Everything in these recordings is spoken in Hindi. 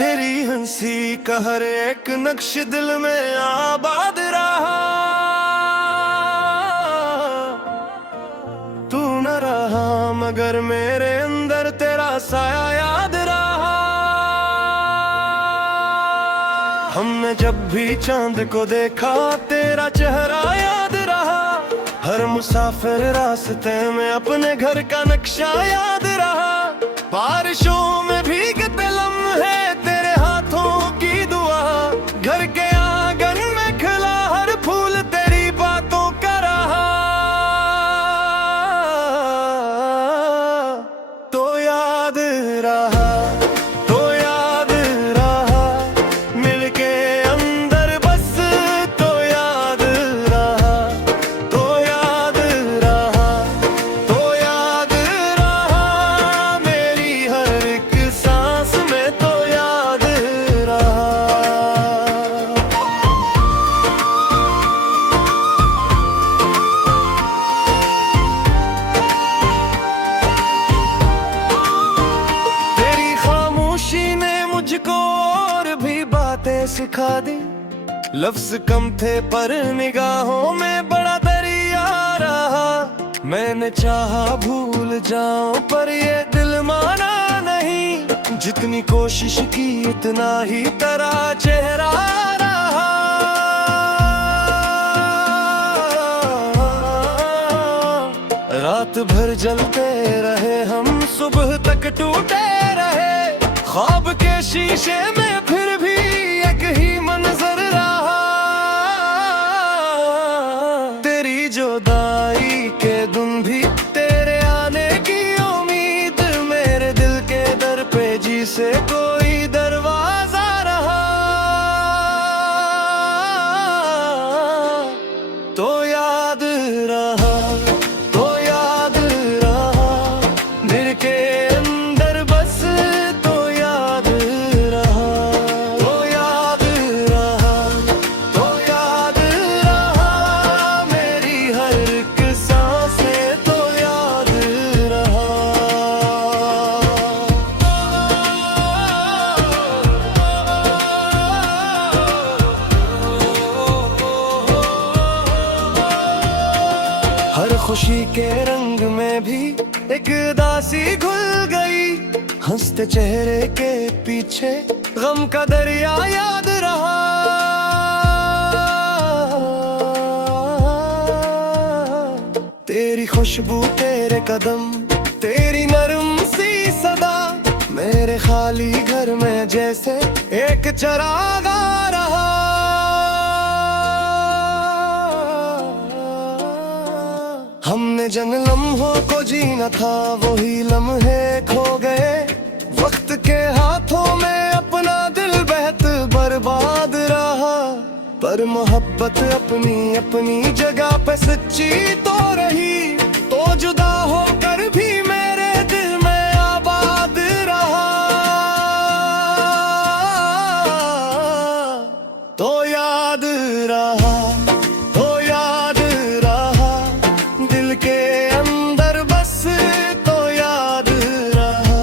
तेरी हंसी का हर एक नक्श दिल में आबाद रहा। तू न रहा मगर मेरे अंदर तेरा साया याद रहा। हमने जब भी चांद को देखा तेरा चेहरा याद रहा। हर मुसाफिर रास्ते में अपने घर का नक्शा याद रहा। बारिशों में भीगते लम्हे तेरे हाथों की दुआ। घर के आंगन में खिला हर फूल तेरी बातों का रहा। तो याद रहा, तो याद रहा, मिलके अंदर बस तो याद रहा। तो याद रहा, तो याद रहा, मेरी हर एक सांस में तो याद रहा। तेरी खामोशी ने मुझको और भी बातें सिखा दी। लफ्ज कम थे पर निगाहों में बड़ा दरिया रहा। मैंने चाहा भूल जाऊं पर ये दिल माना नहीं। जितनी कोशिश की इतना ही तेरा चेहरा रहा। रात भर जलते रहे हम, सुबह तक टूटे रहे। ख्वाब के शीशे में फिर भी एक ही मंजर रहा। तेरी जुदाई के दिन भी तेरे आने की उम्मीद। मेरे दिल के दर पे जी से कोई दरवाजा रहा। तो याद रहा, तो याद रहा, दिल के अंदर बस तो याद रहा। तो याद रहा, तो याद रहा, मेरी हर एक सांस में तो याद रहा। हर खुशी के रंग में भी एक उदासी घुल गई। हंसते चेहरे के पीछे गम का दरिया याद रहा। तेरी खुशबू, तेरे कदम, तेरी नरम सी सदा, मेरे खाली घर में जैसे एक चरागा रहा। हमने जिन लम्हों को जीना था वही लम्हे खो गए। वक्त के हाथों में अपना दिल बहत बर्बाद रहा। पर मोहब्बत अपनी अपनी जगह पे सच्ची तो रही। तो जुदा होकर भी मेरे दिल में आबाद रहा। तो याद रहा, तो याद रहा, दिल के अंदर बस तो याद रहा।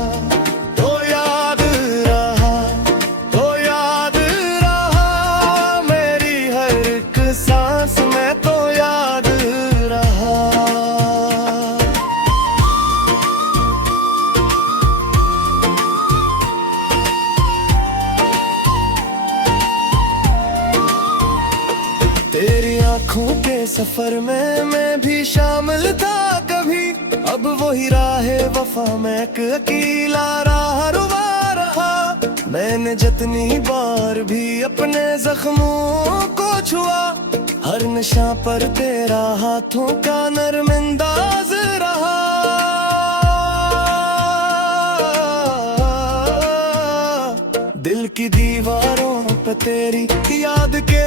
तो याद रहा, तो याद रहा, मेरी हर एक सांस में तो याद रहा। तेरी आंखों के सफर में मैं भी शामिल था कभी। अब वही राह वफा में एक अकेला राहरुआ रहा। मैंने जितनी बार भी अपने जख्मों को छुआ, हर निशान पर तेरा हाथों का नर्म अंदाज रहा। दिल की दीवारों पे तेरी याद के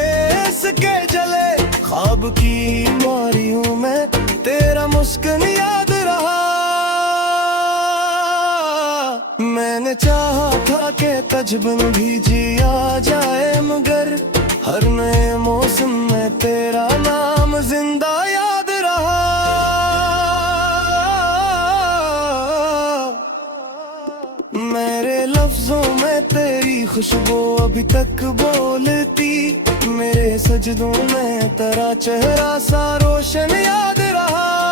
इसके जले। ख्वाब की मारियों में तेरा मुस्कान याद रहा। मैंने चाहा था कि तजबन भी जिया जाए मगर हर नए मौसम में तेरा नाम जिंदा याद रहा। मेरे लफ्ज लफ्जों में तेरी खुशबू अभी तक बोलती, मेरे सजदों में तेरा चेहरा सा रोशन याद रहा।